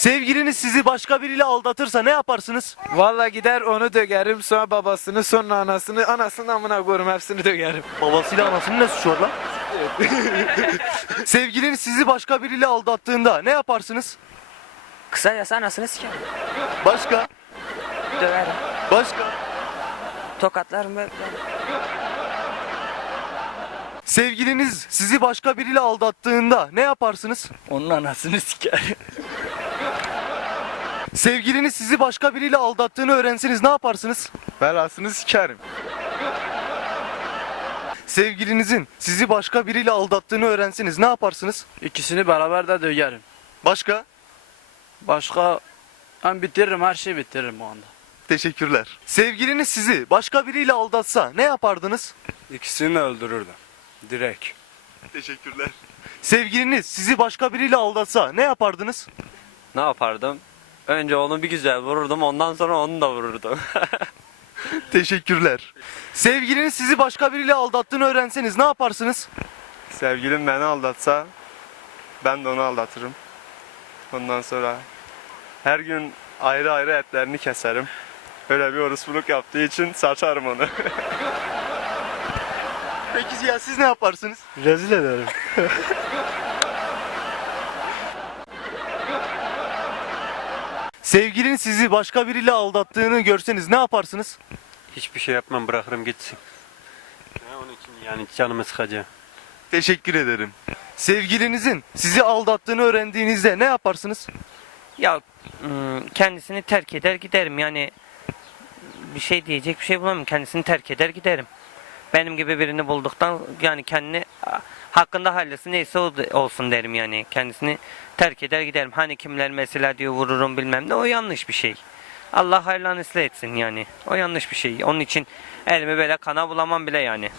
Sevgiliniz sizi başka biriyle aldatırsa ne yaparsınız? Valla gider onu dögerim sonra babasını sonra anasını anasının amına koyarım hepsini dögerim. Babasıyla anasının ne suçu var lan? Sevgiliniz sizi başka biriyle aldattığında ne yaparsınız? Kısacası anasını sikerim. Başka? Döverim. Başka? Tokatlarım böyle. Sevgiliniz sizi başka biriyle aldattığında ne yaparsınız? Onun anasını sikerim. Sevgiliniz sizi başka biriyle aldattığını öğrenseniz ne yaparsınız? Belasını sikerim. Sevgilinizin sizi başka biriyle aldattığını öğrenseniz ne yaparsınız? İkisini beraber de dögerim. Başka? Başka ben bitiririm her şeyi bitiririm o anda. Teşekkürler. Sevgiliniz sizi başka biriyle aldatsa ne yapardınız? İkisini de öldürürdüm. Direkt. Teşekkürler. Sevgiliniz sizi başka biriyle aldatsa ne yapardınız? Ne yapardım? Önce onu bir güzel vururdum ondan sonra onu da vururdum. Teşekkürler. Sevgiliniz sizi başka biriyle aldattığını öğrenseniz ne yaparsınız? Sevgilim beni aldatsa ben de onu aldatırım. Ondan sonra her gün ayrı ayrı etlerini keserim. Öyle bir orospuluk yaptığı için saçarım onu. Peki ya siz ne yaparsınız? Rezil ederim. Sevgiliniz sizi başka biriyle aldattığını görseniz ne yaparsınız? Hiçbir şey yapmam bırakırım gitsin. Ya onun için yani canımı sıkacağım. Teşekkür ederim. Sevgilinizin sizi aldattığını öğrendiğinizde ne yaparsınız? Ya ım, kendisini terk eder giderim yani bir şey diyecek bir şey bulamam kendisini terk eder giderim. Benim gibi birini bulduktan yani kendini hakkında hallesi neyse olsun derim yani kendisini terk eder giderim. Hani kimler mesela diyor vururum bilmem ne o yanlış bir şey. Allah hayırlı ıslah etsin yani. O yanlış bir şey. Onun için elimi böyle kana bulamam bile yani.